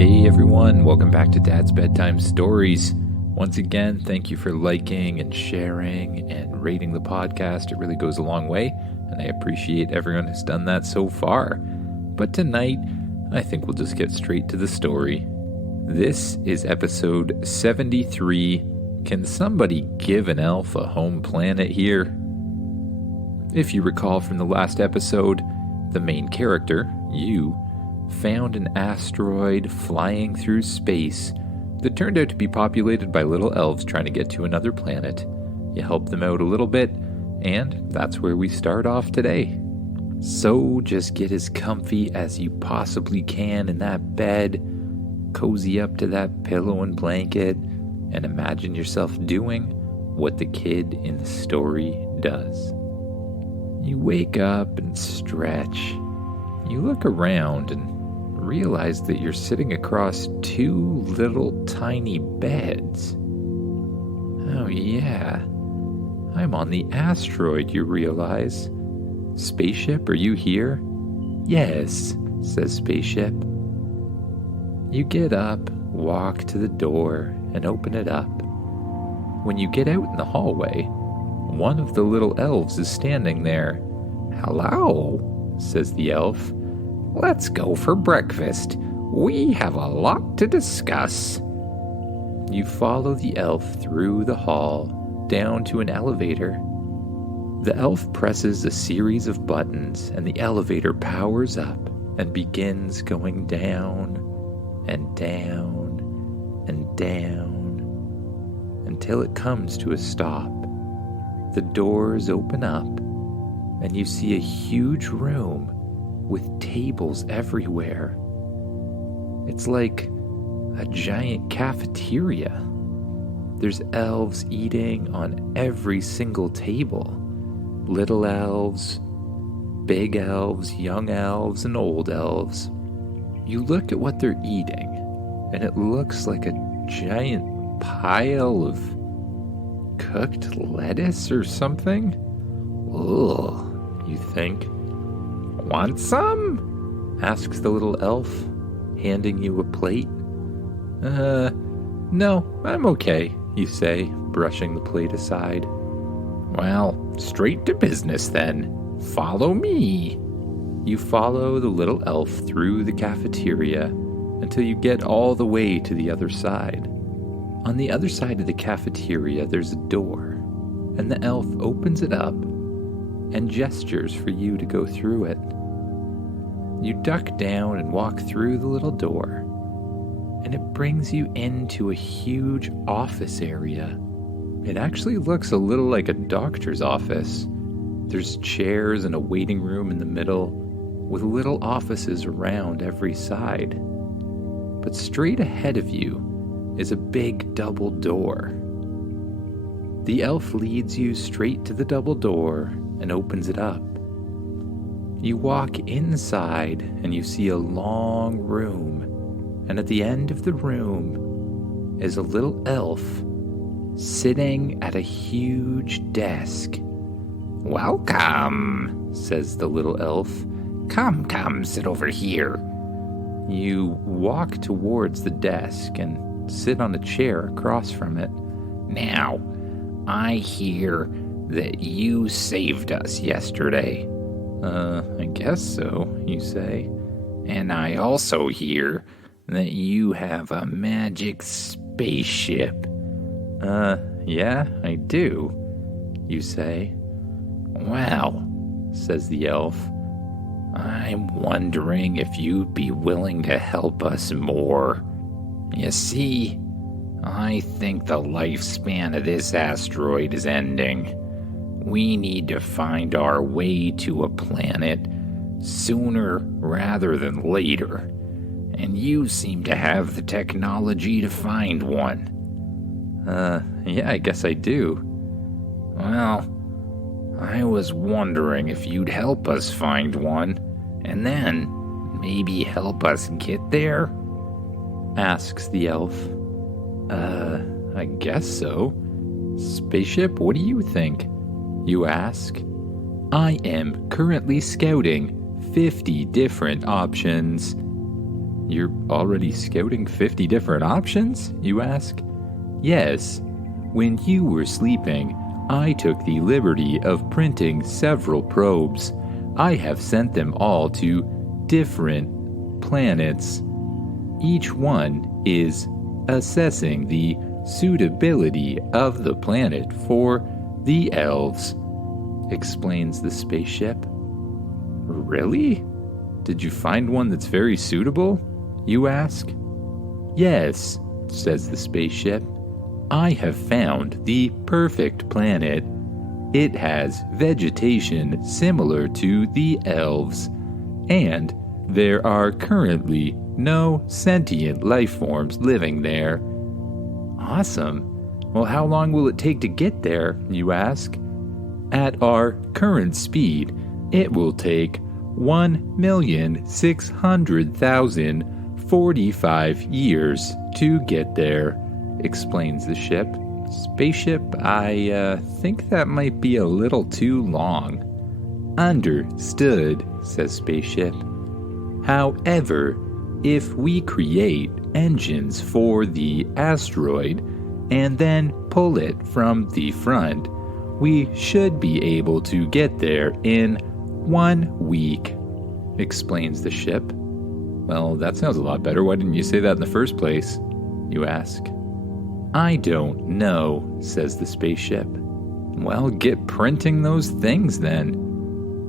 Hey everyone, welcome back to Dad's Bedtime Stories. Once again, thank you for liking and sharing and rating the podcast. It really goes a long way, and I appreciate everyone who's done that so far. But tonight, I think we'll just get straight to the story. This is episode 73. Can somebody give an elf a home planet here? If you recall from the last episode, the main character, you, found an asteroid flying through space that turned out to be populated by little elves trying to get to another planet. You help them out a little bit, and that's where we start off today. So just get as comfy as you possibly can in that bed, cozy up to that pillow and blanket, and imagine yourself doing what the kid in the story does. You wake up and stretch. You look around and realize that you're sitting across two little tiny beds. Oh yeah, I'm on the asteroid, you realize. Spaceship, are you here? Yes, says Spaceship. You get up, walk to the door, and open it up. When you get out in the hallway, one of the little elves is standing there. Hello, says the elf. Let's go for breakfast. We have a lot to discuss. You follow the elf through the hall, down to an elevator. The elf presses a series of buttons, and the elevator powers up and begins going down and down and down until it comes to a stop. The doors open up, and you see a huge room with tables everywhere. It's like a giant cafeteria. There's elves eating on every single table. Little elves, big elves, young elves, and old elves. You look at what they're eating, and it looks like a giant pile of cooked lettuce or something. Ugh, you think. Want some? Asks the little elf, handing you a plate. No, I'm okay, you say, brushing the plate aside. Well, straight to business then. Follow me. You follow the little elf through the cafeteria until you get all the way to the other side. On the other side of the cafeteria, there's a door, and the elf opens it up and gestures for you to go through it. You duck down and walk through the little door, and it brings you into a huge office area. It actually looks a little like a doctor's office. There's chairs and a waiting room in the middle, with little offices around every side. But straight ahead of you is a big double door. The elf leads you straight to the double door and opens it up. You walk inside and you see a long room, and at the end of the room is a little elf sitting at a huge desk. Welcome, says the little elf. Come, sit over here. You walk towards the desk and sit on a chair across from it. Now, I hear that you saved us yesterday. I guess so, you say. And I also hear that you have a magic spaceship. Yeah, I do, you say. Well, says the elf, I'm wondering if you'd be willing to help us more. You see, I think the lifespan of this asteroid is ending. We need to find our way to a planet sooner rather than later, and you seem to have the technology to find one. Yeah, I guess I do. Well, I was wondering if you'd help us find one, and then maybe help us get there? Asks the elf. I guess so. Spaceship, what do you think? You ask. I am currently scouting 50 different options. You're already scouting 50 different options, you ask? Yes. When you were sleeping, I took the liberty of printing several probes. I have sent them all to different planets. Each one is assessing the suitability of the planet for the elves, explains the spaceship. Really? Did you find one that's very suitable? You ask. Yes, says the spaceship. I have found the perfect planet. It has vegetation similar to the elves, and there are currently no sentient life forms living there. Awesome. Well, how long will it take to get there, you ask? At our current speed, it will take 1,600,045 years to get there, explains the ship. Spaceship, I think that might be a little too long. Understood, says Spaceship. However, if we create engines for the asteroid and then pull it from the front, we should be able to get there in 1 week, explains the ship. Well, that sounds a lot better. Why didn't you say that in the first place? You ask. I don't know, says the spaceship. Well, get printing those things then,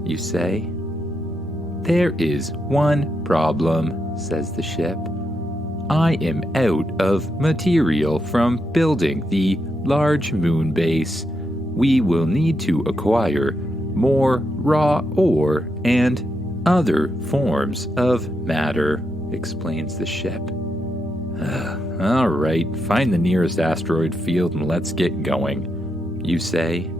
you say. There is one problem, says the ship. I am out of material from building the large moon base. We will need to acquire more raw ore and other forms of matter, explains the ship. All right, find the nearest asteroid field and let's get going, you say.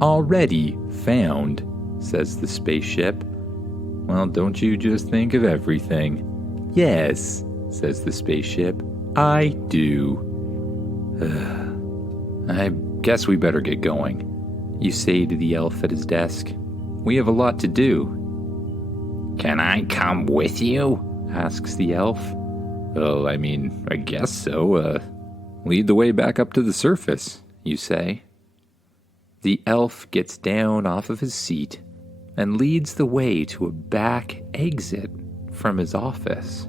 Already found, says the spaceship. Well, don't you just think of everything? Yes, says the spaceship. I do. I guess we better get going, you say to the elf at his desk. We have a lot to do. Can I come with you? Asks the elf. Oh, I guess so. Lead the way back up to the surface, you say. The elf gets down off of his seat and leads the way to a back exit from his office.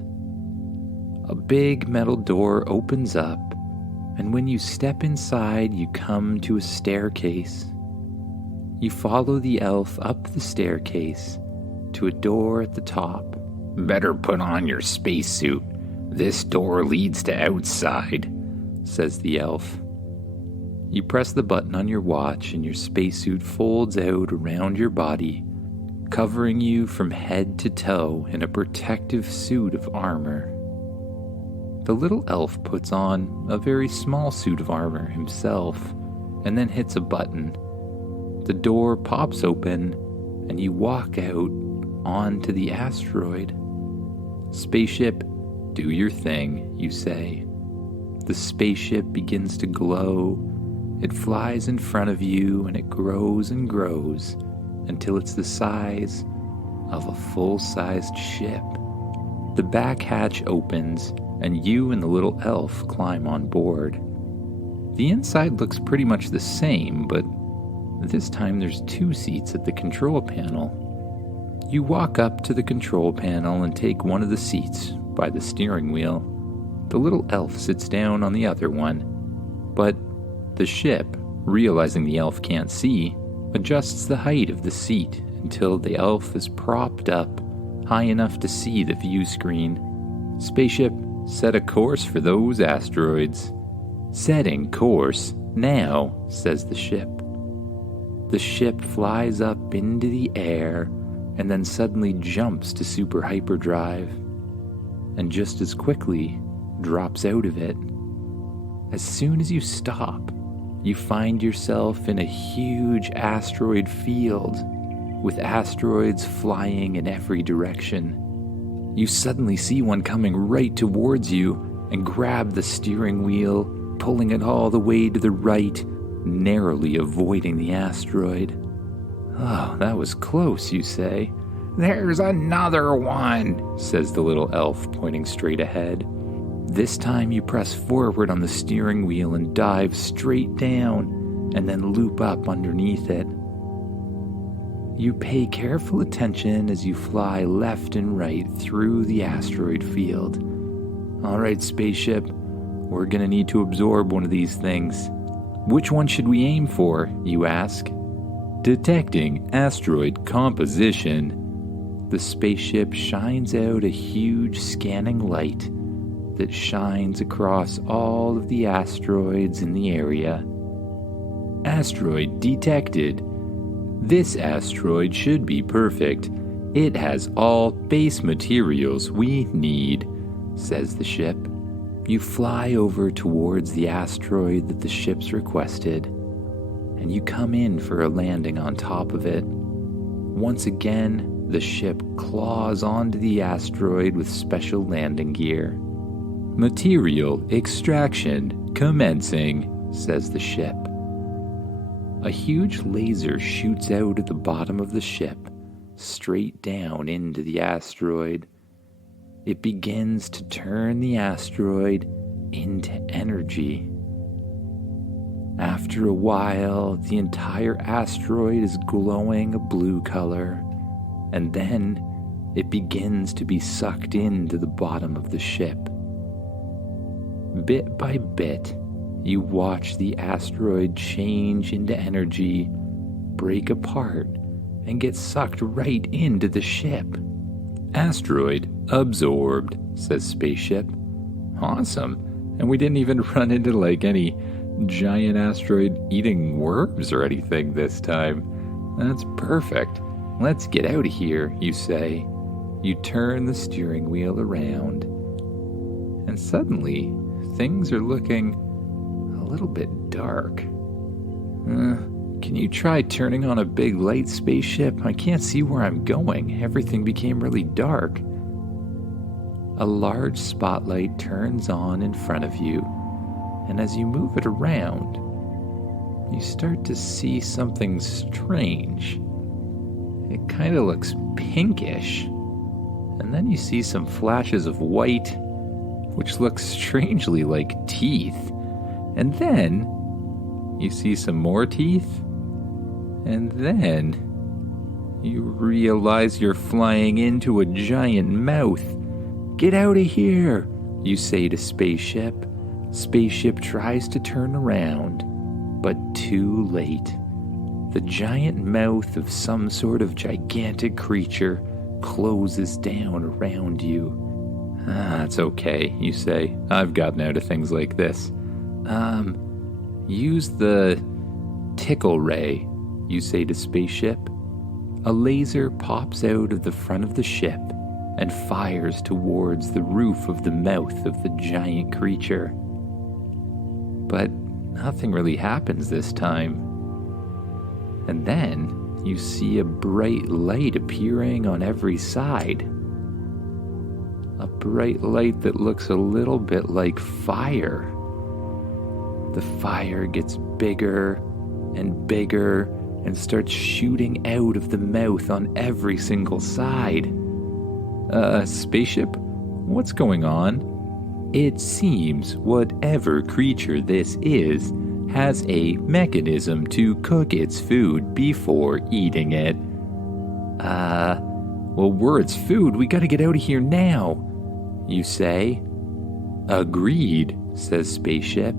A big metal door opens up, and when you step inside, you come to a staircase. You follow the elf up the staircase to a door at the top. Better put on your spacesuit. This door leads to outside, says the elf. You press the button on your watch and your spacesuit folds out around your body, covering you from head to toe in a protective suit of armor. The little elf puts on a very small suit of armor himself and then hits a button. The door pops open and you walk out onto the asteroid. Spaceship, do your thing, you say. The spaceship begins to glow. It flies in front of you and it grows and grows until it's the size of a full-sized ship. The back hatch opens and you and the little elf climb on board. The inside looks pretty much the same, but this time there's 2 seats at the control panel. You walk up to the control panel and take one of the seats by the steering wheel. The little elf sits down on the other one, but the ship, realizing the elf can't see, adjusts the height of the seat until the elf is propped up high enough to see the view screen. Spaceship, set a course for those asteroids. Setting course now, says the ship. The ship flies up into the air and then suddenly jumps to super hyperdrive, and just as quickly drops out of it. As soon as you stop, you find yourself in a huge asteroid field with asteroids flying in every direction. You suddenly see one coming right towards you and grab the steering wheel, pulling it all the way to the right, narrowly avoiding the asteroid. Oh, that was close, you say, "There's another one," says the little elf, pointing straight ahead. This time you press forward on the steering wheel and dive straight down, and then loop up underneath it. You pay careful attention as you fly left and right through the asteroid field. All right, spaceship, we're gonna need to absorb one of these things. Which one should we aim for, you ask? Detecting asteroid composition. The spaceship shines out a huge scanning light that shines across all of the asteroids in the area. Asteroid detected. This asteroid should be perfect. It has all base materials we need, says the ship. You fly over towards the asteroid that the ship's requested, and you come in for a landing on top of it. Once again, the ship claws onto the asteroid with special landing gear. Material extraction commencing, says the ship. A huge laser shoots out at the bottom of the ship, straight down into the asteroid. It begins to turn the asteroid into energy. After a while, the entire asteroid is glowing a blue color, and then it begins to be sucked into the bottom of the ship. Bit by bit, you watch the asteroid change into energy, break apart, and get sucked right into the ship. Asteroid absorbed, says spaceship. Awesome. And we didn't even run into any giant asteroid eating worms or anything this time. That's perfect. Let's get out of here, you say. You turn the steering wheel around. And suddenly, things are looking a little bit dark. Can you try turning on a big light, spaceship? I can't see where I'm going. Everything became really dark. A large spotlight turns on in front of you, and as you move it around, you start to see something strange. It kind of looks pinkish, and then you see some flashes of white, which looks strangely like teeth. And then you see some more teeth, and then you realize you're flying into a giant mouth. Get out of here, you say to spaceship. Spaceship tries to turn around, but too late. The giant mouth of some sort of gigantic creature closes down around you. It's okay, you say. I've gotten out of things like this. Use the tickle ray, you say to spaceship. A laser pops out of the front of the ship and fires towards the roof of the mouth of the giant creature. But nothing really happens this time. And then you see a bright light appearing on every side. A bright light that looks a little bit like fire. The fire gets bigger and bigger and starts shooting out of the mouth on every single side. Spaceship, what's going on? It seems whatever creature this is has a mechanism to cook its food before eating it. Well, we're its food. We gotta get out of here now, you say. Agreed, says spaceship.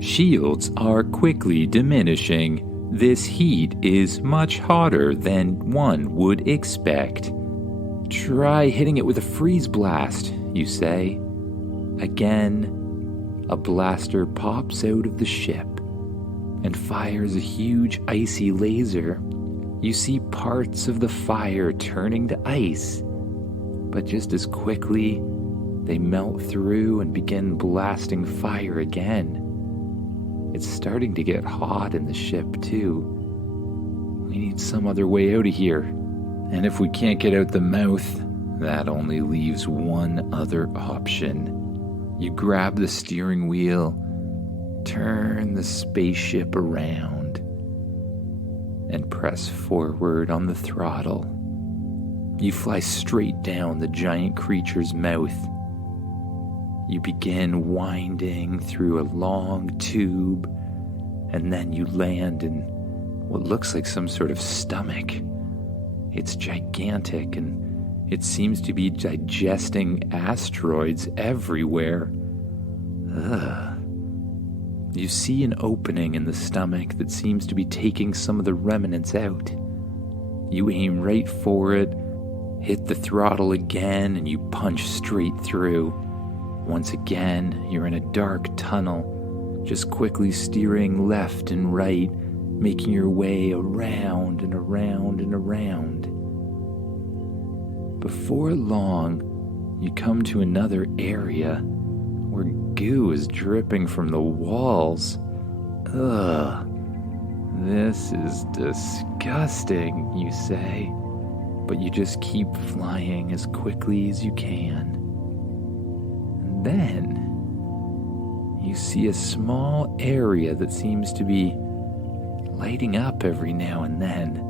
Shields are quickly diminishing. This heat is much hotter than one would expect. Try hitting it with a freeze blast, you say. Again, a blaster pops out of the ship and fires a huge icy laser. You see parts of the fire turning to ice, but just as quickly, they melt through and begin blasting fire again. It's starting to get hot in the ship, too. We need some other way out of here. And if we can't get out the mouth, that only leaves one other option. You grab the steering wheel, turn the spaceship around, and press forward on the throttle. You fly straight down the giant creature's mouth. You begin winding through a long tube, and then you land in what looks like some sort of stomach. It's gigantic, and it seems to be digesting asteroids everywhere. Ugh. You see an opening in the stomach that seems to be taking some of the remnants out. You aim right for it, hit the throttle again, and you punch straight through. Once again, you're in a dark tunnel, just quickly steering left and right, making your way around and around and around. Before long, you come to another area where goo is dripping from the walls. Ugh. This is disgusting, you say, but you just keep flying as quickly as you can. And then you see a small area that seems to be lighting up every now and then.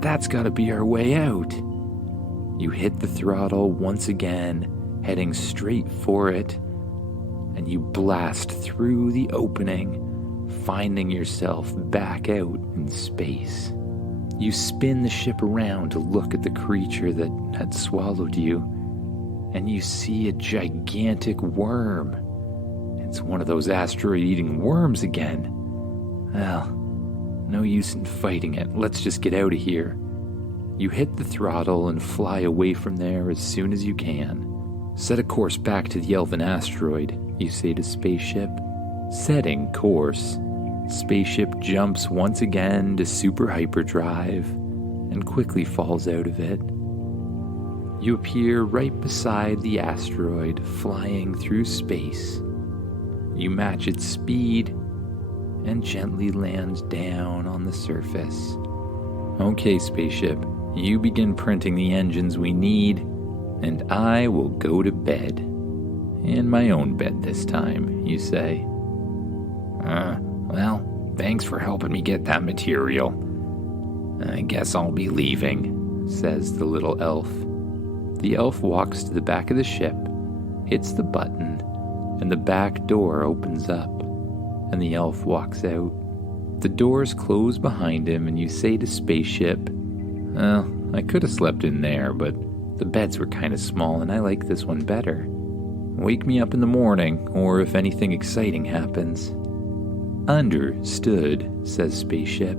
That's gotta be our way out. You hit the throttle once again, heading straight for it, and you blast through the opening, finding yourself back out in space. You spin the ship around to look at the creature that had swallowed you, and you see a gigantic worm. It's one of those asteroid-eating worms again. Well, no use in fighting it. Let's just get out of here. You hit the throttle and fly away from there as soon as you can. Set a course back to the Elven Asteroid, you say to Spaceship. Setting course. Spaceship jumps once again to super hyperdrive and quickly falls out of it. You appear right beside the asteroid, flying through space. You match its speed and gently land down on the surface. Okay, Spaceship, you begin printing the engines we need, and I will go to bed. In my own bed this time, you say. Well, thanks for helping me get that material. I guess I'll be leaving, says the little elf. The elf walks to the back of the ship, hits the button, and the back door opens up, and the elf walks out. The doors close behind him, and you say to Spaceship, well, I could have slept in there, but the beds were kind of small, and I like this one better. Wake me up in the morning, or if anything exciting happens. Understood, says Spaceship.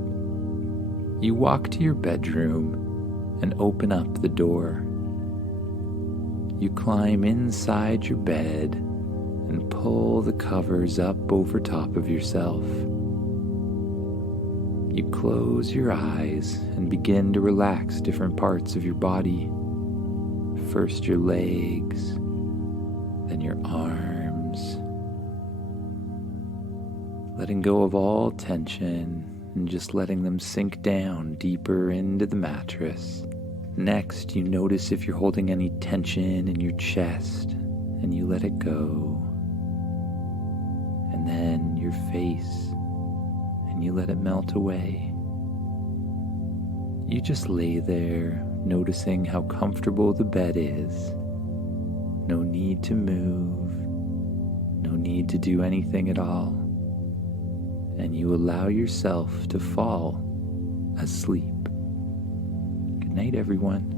You walk to your bedroom and open up the door. You climb inside your bed and pull the covers up over top of yourself. You close your eyes and begin to relax different parts of your body. First your legs, then your arms. Letting go of all tension and just letting them sink down deeper into the mattress. Next, you notice if you're holding any tension in your chest, and you let it go. And then your face, and you let it melt away. You just lay there, noticing how comfortable the bed is. No need to move, no need to do anything at all. And you allow yourself to fall asleep. Good night, everyone.